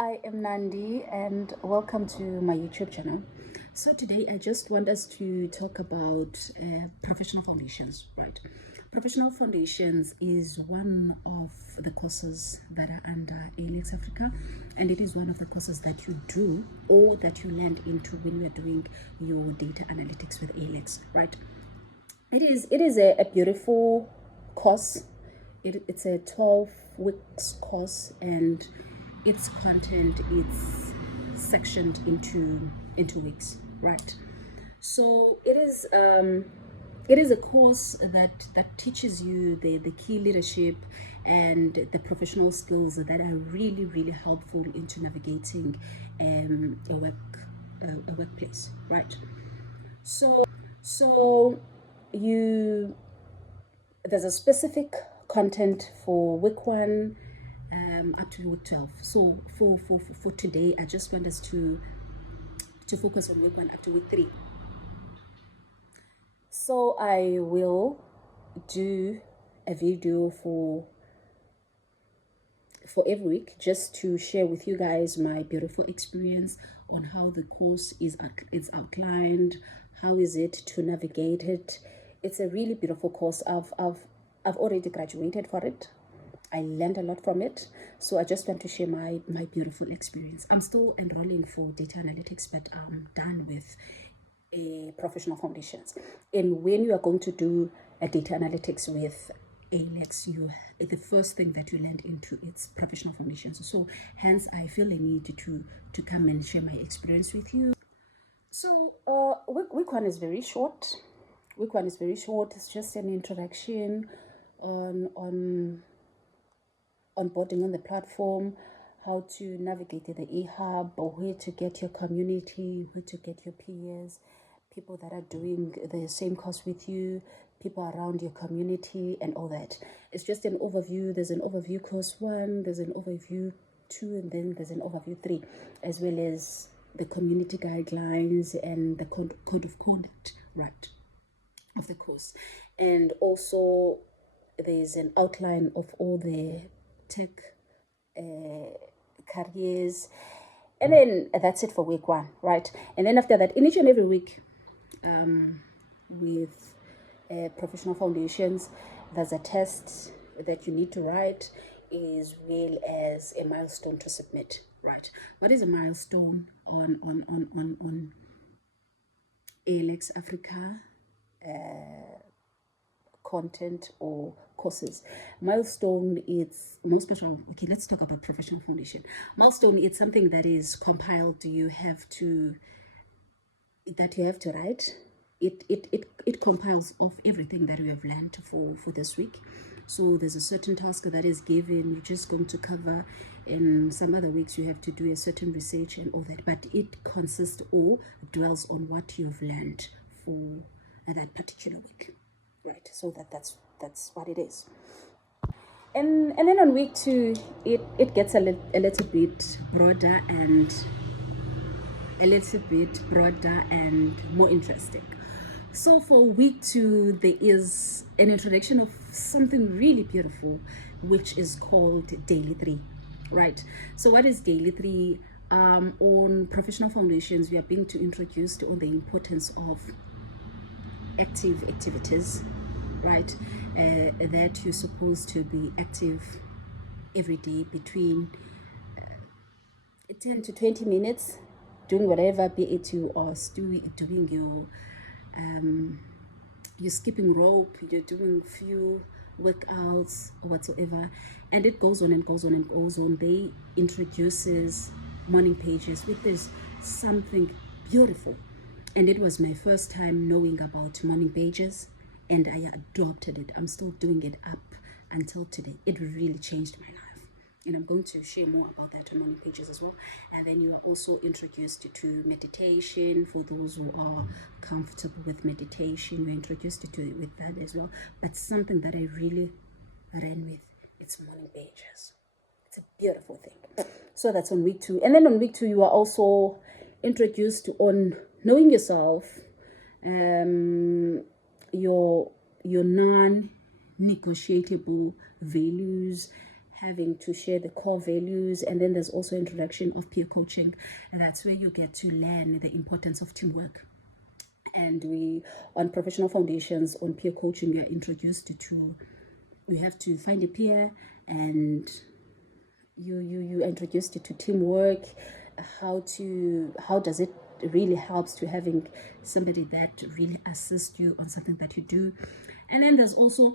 I am Nandi and welcome to my YouTube channel. So today I just want us to talk about professional foundations, right? Professional foundations is one of the courses that are under ALX Africa, and it is one of the courses that you do or that you land into when you are doing your data analytics with ALX, right? It is a beautiful course. It's a 12 weeks course, and its content is sectioned into weeks, right? So it is a course that teaches you the key leadership and the professional skills that are really helpful into navigating a workplace, right? So you there's a specific content for week 1 up to week 12. So for today, I just want us to focus on week 1 up to week 3. So I will do a video for every week, just to share with you guys my beautiful experience on how the course is outlined, how is it to navigate it. It's a really beautiful course. I've already graduated for it. I learned a lot from it, so I just want to share my beautiful experience. I'm still enrolling for data analytics, but I'm done with professional foundations. And when you are going to do a data analytics with ALX, the first thing that you land into it's professional foundations. So hence I feel a need to come and share my experience with you. So week 1 is very short. Week 1 is very short. It's just an introduction on onboarding on the platform, how to navigate the eHub, or where to get your community, where to get your peers, people that are doing the same course with you, people around your community, and all that. It's just an overview. There's an overview course 1, there's an overview 2, and then there's an overview 3, as well as the community guidelines and the code of conduct, right, of the course. And also there's an outline of all the tech careers, and then that's it for week 1, right? And then after that, in each and every week with professional foundations, there's a test that you need to write, as well as a milestone to submit, right? What is a milestone on ALX Africa content or courses? Milestone, it's most special. Okay, let's talk about professional foundation. Milestone, it's something that is compiled. You have to write. It compiles of everything that we have learned for this week. So there's a certain task that is given, you're just going to cover. In some other weeks you have to do a certain research and all that, but it consists or dwells on what you've learned for that particular week, right? So that's what it is. And then on week 2, it gets a little bit broader and more interesting. So for week 2, there is an introduction of something really beautiful, which is called Daily 3, right? So what is Daily 3? On professional foundations, we are being introduced on the importance of active activities, right? That you're supposed to be active every day between 10 to 20 minutes, doing whatever, be it you are doing your you're skipping rope, you're doing few workouts or whatsoever, and it goes on and goes on and goes on. They introduces morning pages, which is something beautiful, and it was my first time knowing about morning pages, and I adopted it. I'm still doing it up until today. It really changed my life, and I'm going to share more about that on morning pages as well. And then you are also introduced to meditation. For those who are comfortable with meditation, you're introduced to with that as well. But something that I really ran with, it's morning pages. It's a beautiful thing. So that's on week 2. And then on week 2, you are also introduced on knowing yourself, your non-negotiable values, having to share the core values. And then there's also introduction of peer coaching, and that's where you get to learn the importance of teamwork. And we, on professional foundations, on peer coaching, we are introduced to you have to find a peer, and you introduced to teamwork, how does it really helps to having somebody that really assists you on something that you do. And then there's also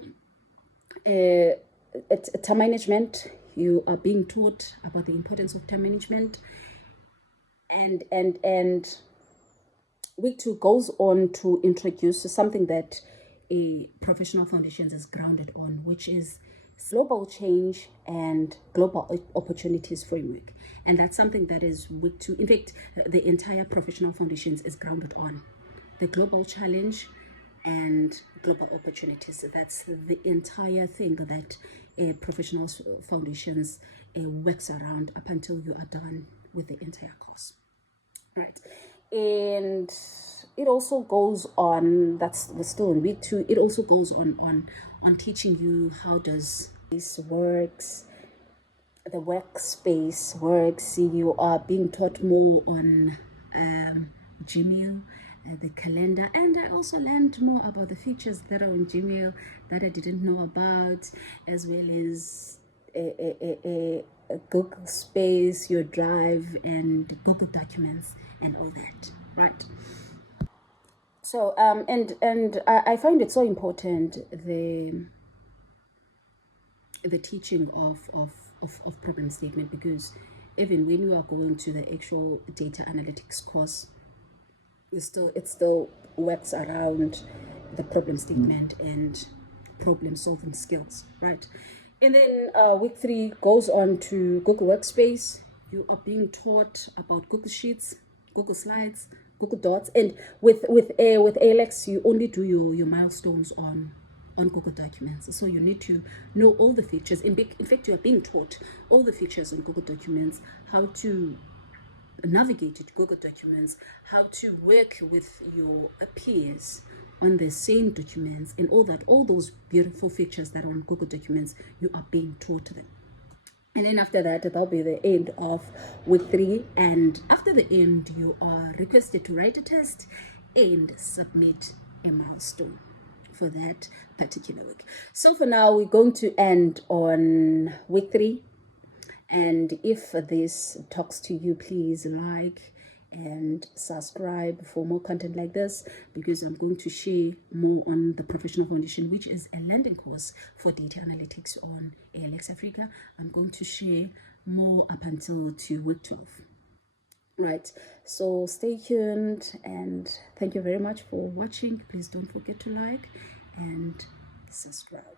time management. You are being taught about the importance of time management, and week 2 goes on to introduce something that a professional foundations is grounded on, which is global change and global opportunities framework. And that's something that is week 2. In fact, the entire professional foundations is grounded on the global challenge and global opportunities. That's the entire thing that professional foundations works around up until you are done with the entire course, right? And it also goes on, that's still in week 2, it also goes on teaching you how does this works, the workspace works. You are being taught more on Gmail, the calendar, and I also learned more about the features that are on Gmail that I didn't know about, as well as a Google Space, your Drive, and Google Documents, and all that, right? So and I find it so important, the teaching of problem statement, because even when you are going to the actual data analytics course, it still works around the problem statement and problem solving skills, right? And then week 3 goes on to Google Workspace. You are being taught about Google Sheets, Google Slides, Google Docs, and with ALX you only do your milestones on Google Documents. So you need to know all the features. In fact, you are being taught all the features on Google Documents, how to navigate to Google Documents, how to work with your peers on the same documents, and all those beautiful features that are on Google Documents, you are being taught them. And then after that, that'll be the end of week 3. And after the end, you are requested to write a test and submit a milestone for that particular week. So for now, we're going to end on week 3. And if this talks to you, please like and subscribe for more content like this, because I'm going to share more on the Professional Foundation, which is a landing course for data analytics on ALX Africa. I'm going to share more up until to week 12. Right, so stay tuned, and thank you very much for watching. Please don't forget to like and subscribe.